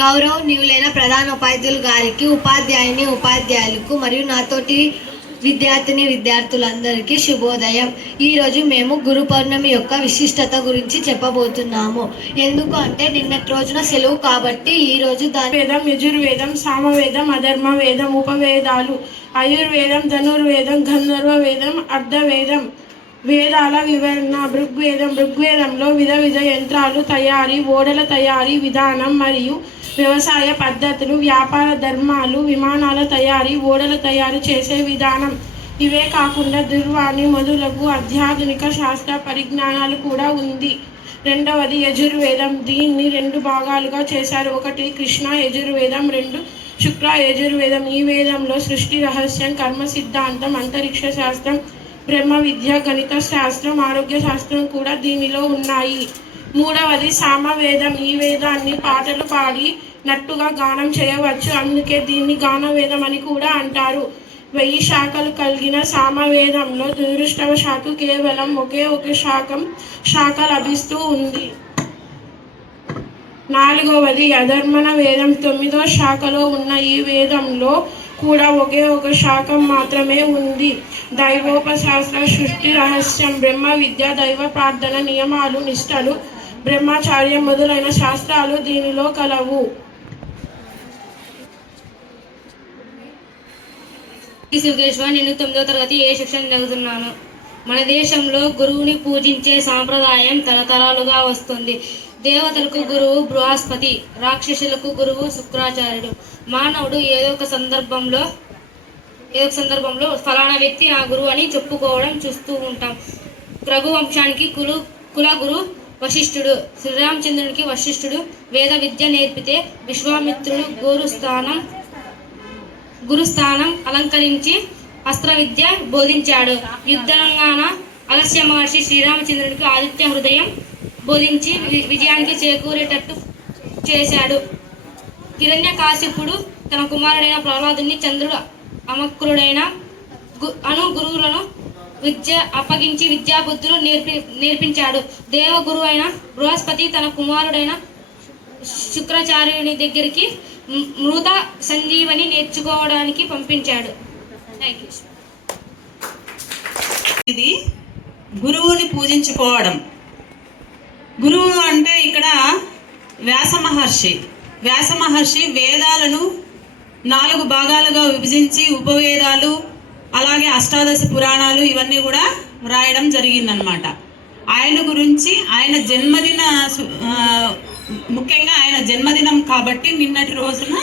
గౌరవనీయులైన ప్రధానోపాధ్యాయులు గారికి, ఉపాధ్యాయులకు మరియు నాతోటి విద్యార్థులందరికీ శుభోదయం. ఈరోజు మేము గురు పౌర్ణమి యొక్క విశిష్టత గురించి చెప్పబోతున్నాము. ఎందుకు అంటే నిన్నటి రోజున సెలవు కాబట్టి ఈరోజు వేదం, యజుర్వేదం, సామవేదం, అధర్మ వేదం, ఉపవేదాలు, ఆయుర్వేదం, ధనుర్వేదం, గంధర్వ వేదం, అర్ధవేదం, వేదాల వివరణ, ఋగ్వేదంలో వివిధ యంత్రాలు తయారీ, ఓడల తయారీ విధానం మరియు వ్యవసాయ పద్ధతులు, వ్యాపార ధర్మాలు, విమానాల తయారీ, ఓడల తయారు చేసే విధానం, ఇవే కాకుండా దుర్వాణి మొదలగు అత్యాధునిక శాస్త్ర పరిజ్ఞానాలు కూడా ఉంది. రెండవది యజుర్వేదం. దీన్ని 2 భాగాలుగా చేశారు. ఒకటి కృష్ణ యజుర్వేదం, 2 శుక్ల యజుర్వేదం. ఈ వేదంలో సృష్టి రహస్యం, కర్మ సిద్ధాంతం, అంతరిక్ష శాస్త్రం, బ్రహ్మ విద్య, గణిత శాస్త్రం, ఆరోగ్య శాస్త్రం కూడా దీనిలో ఉన్నాయి. మూడవది సామవేదం. ఈ వేదాన్ని పాటలు పాడి నట్టుగా గానం చేయవచ్చు, అందుకే దీన్ని గానవేదం అని కూడా అంటారు. 1000 శాఖలు కలిగిన సామవేదంలో దురదృష్టవశాత్తు కేవలం ఒకే ఒక శాఖ లభిస్తూ ఉంది. నాలుగవది అధర్మణ వేదం. 9వ శాఖలో ఉన్న ఈ వేదంలో కూడా ఒకే ఒక శాఖ మాత్రమే ఉంది. దైవోపశాస్త్ర, సృష్టి రహస్యం, బ్రహ్మ విద్య, దైవ ప్రార్థన, నియమాలు, నిష్టలు, బ్రహ్మచార్యం మొదలైన శాస్త్రాలు దీనిలో కలవు. నేను 9వ తరగతి ఏ సెక్షన్ చదువుతున్నాను. మన దేశంలో గురువుని పూజించే సాంప్రదాయం తరతరాలుగా వస్తుంది. దేవతలకు గురువు బృహస్పతి, రాక్షసులకు గురువు శుక్రాచార్యుడు. మానవుడు ఏదో ఒక సందర్భంలో ఫలానా వ్యక్తి నా గురువు అని చెప్పుకోవడం చూస్తూ ఉంటాం. రఘువంశానికి కుల గురు వశిష్ఠుడు. శ్రీరామచంద్రునికి వశిష్ఠుడు వేద విద్య నేర్పితే విశ్వామిత్రుడు గురుస్థానం అలంకరించి అస్త్ర విద్య బోధించాడు. యుద్ధరంగాన అగస్త్య మహర్షి శ్రీరామచంద్రునికి ఆదిత్య హృదయం బోధించి విజయానికి చేకూరేటట్టు చేశాడు. హిరణ్యకాశిపుడు తన కుమారుడైన ప్రహ్లాదుని చంద్రుడు అమక్రుడైన గురువులను విద్య అప్పగించి విద్యాబుద్ధులు నేర్పించాడు. దేవగురు అయిన బృహస్పతి తన కుమారుడైన శుక్రాచార్యుని దగ్గరికి మృత సంజీవని నేర్చుకోవడానికి పంపించాడు. ఇది గురువుని పూజించుకోవడం. గురువు అంటే ఇక్కడ వ్యాస మహర్షి వేదాలను 4 భాగాలుగా విభజించి ఉపవేదాలు, అలాగే అష్టాదశ పురాణాలు ఇవన్నీ కూడా రాయడం జరిగిందనమాట. ఆయన గురించి ముఖ్యంగా ఆయన జన్మదినం కాబట్టి నిన్నటి రోజున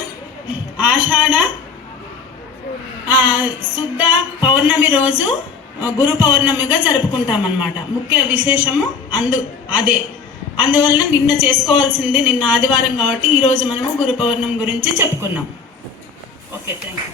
ఆషాఢ శుద్ధ పౌర్ణమి రోజు గురు పౌర్ణమిగా జరుపుకుంటామన్నమాట. ముఖ్య విశేషము అందువలన నిన్న చేసుకోవాల్సింది నిన్న ఆదివారం కాబట్టి ఈరోజు మనము గురు పౌర్ణమి గురించి చెప్పుకున్నాం. Okay, thank you.